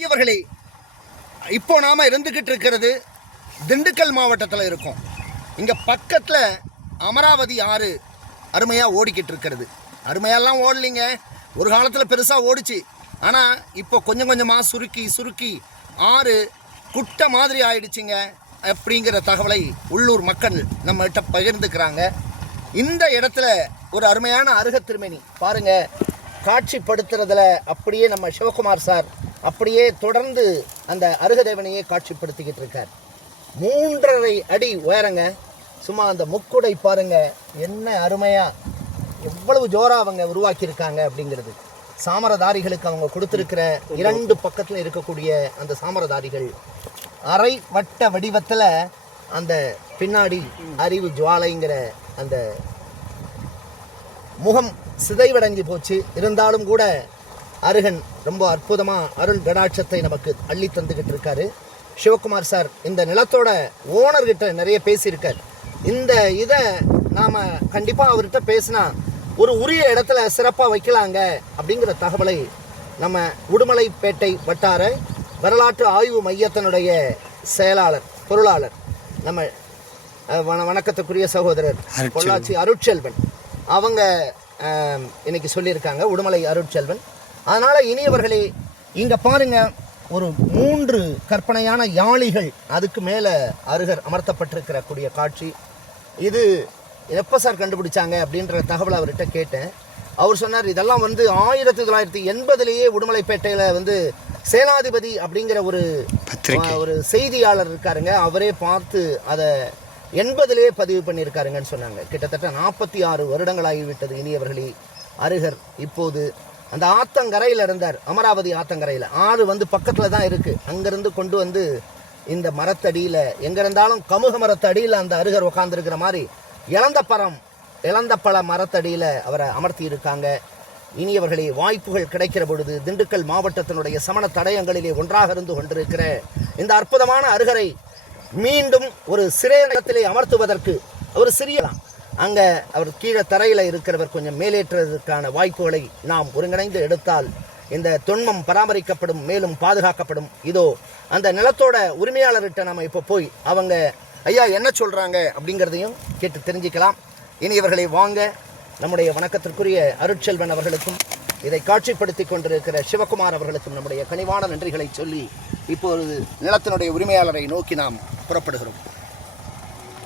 இவர்களே, இப்போ நாம இருந்துகிட்டு இருக்கிறது திண்டுக்கல் மாவட்டத்தில் இருக்கோம். இங்கே பக்கத்தில் அமராவதி ஆறு அருமையாக ஓடிக்கிட்டு இருக்கிறது. அருமையெல்லாம் ஓடலிங்க, ஒரு காலத்தில் பெருசாக ஓடிச்சு. ஆனால் இப்போ கொஞ்சம் கொஞ்சமாக சுருக்கி ஆறு குட்டை மாதிரி ஆயிடுச்சுங்க அப்படிங்கிற தகவலை உள்ளூர் மக்கள் நம்மகிட்ட பகிர்ந்துக்கிறாங்க. இந்த இடத்துல ஒரு அருமையான அருக திருமேனி பாருங்கள், காட்சிப்படுத்துறதுல அப்படியே நம்ம சிவகுமார் சார் அப்படியே தொடர்ந்து அந்த அருகதேவனையே காட்சிப்படுத்திக்கிட்டு இருக்கார். 3.5 அடி உயரங்க. சும்மா அந்த முக்குடை பாருங்க, என்ன அருமையா எவ்வளவு ஜோரா அவங்க உருவாக்கியிருக்காங்க அப்படிங்கிறது. சாமரதாரிகளுக்கு அவங்க கொடுத்துருக்கிற 2 பக்கத்தில் இருக்கக்கூடிய அந்த சாமரதாரிகள் அரை வட்ட வடிவத்தில் அந்த பின்னாடி அறிவு ஜுவாலைங்கிற அந்த முகம் சிதைவடைஞ்சு போச்சு. இருந்தாலும் கூட அருகன் ரொம்ப அற்புதமாக அருள் கடாட்சத்தை நமக்கு அள்ளி தந்துக்கிட்டு இருக்காரு. சிவகுமார் சார் இந்த நிலத்தோட ஓனர்கிட்ட நிறைய பேசியிருக்கார். இந்த இதை நாம் கண்டிப்பாக அவர்கிட்ட பேசினா ஒரு உரிய இடத்துல சிறப்பாக வைக்கலாங்க அப்படிங்கிற தகவலை நம்ம உடுமலைப்பேட்டை வட்டார வரலாற்று ஆய்வு மையத்தினுடைய பொருளாளர் நம்ம வணக்கத்துக்குரிய சகோதரர் பொள்ளாச்சி அருட்செல்வன் அவங்க இன்னைக்கு சொல்லியிருக்காங்க, உடுமலை அருட்செல்வன். அதனால் இனியவர்களே, இங்கே பாருங்கள், ஒரு 3 கற்பனையான யாளிகள் அதுக்கு மேலே அருகர் அமர்த்தப்பட்டிருக்கிற கூடிய காட்சி. இது எப்போ சார் கண்டுபிடிச்சாங்க அப்படின்ற தகவல் அவர்கிட்ட கேட்டேன். அவர் சொன்னார், இதெல்லாம் 1980 உடுமலைப்பேட்டையில் சேனாதிபதி அப்படிங்கிற ஒரு செய்தியாளர் இருக்காருங்க, அவரே பார்த்து அதை 80 பதிவு பண்ணியிருக்காருங்கன்னு சொன்னாங்க. கிட்டத்தட்ட 46 வருடங்களாகிவிட்டது இனியவர்களே. அருகர் இப்போது அந்த ஆத்தங்கரையில் இருந்தார், அமராவதி ஆத்தங்கரையில். ஆறு பக்கத்தில் தான் இருக்குது. அங்கேருந்து கொண்டு இந்த மரத்தடியில் எங்கே இருந்தாலும் கமுக மரத்தடியில் அந்த அருகர் உட்காந்துருக்கிற மாதிரி இழந்த பழ மரத்தடியில் அவரை அமர்த்தி இருக்காங்க. இனியவர்களே, வாய்ப்புகள் கிடைக்கிற பொழுது திண்டுக்கல் மாவட்டத்தினுடைய சமண தடயங்களிலே ஒன்றாக இருந்து கொண்டிருக்கிற இந்த அற்புதமான அருகரை மீண்டும் ஒரு சிறையிடத்திலே அமர்த்துவதற்கு ஒரு சிறியலாம் அங்கே அவர் கீழே தரையில் இருக்கிறவர் கொஞ்சம் மேலேற்றுவதற்கான வாய்ப்புகளை நாம் ஒருங்கிணைந்து எடுத்தால் இந்த தொன்மம் பராமரிக்கப்படும், மேலும் பாதுகாக்கப்படும். இதோ அந்த நிலத்தோட உரிமையாளர்கிட்ட நம்ம இப்போ போய் அவங்க ஐயா என்ன சொல்கிறாங்க அப்படிங்கிறதையும் கேட்டு தெரிஞ்சுக்கலாம். இனி இவர்களை வாங்க, நம்முடைய வணக்கத்திற்குரிய அருட்செல்வன் அவர்களுக்கும் இதை காட்சிப்படுத்தி கொண்டிருக்கிற சிவகுமார் அவர்களுக்கும் நம்முடைய கனிவான நன்றிகளை சொல்லி இப்பொழுது நிலத்தினுடைய உரிமையாளரை நோக்கி நாம் புறப்படுகிறோம்.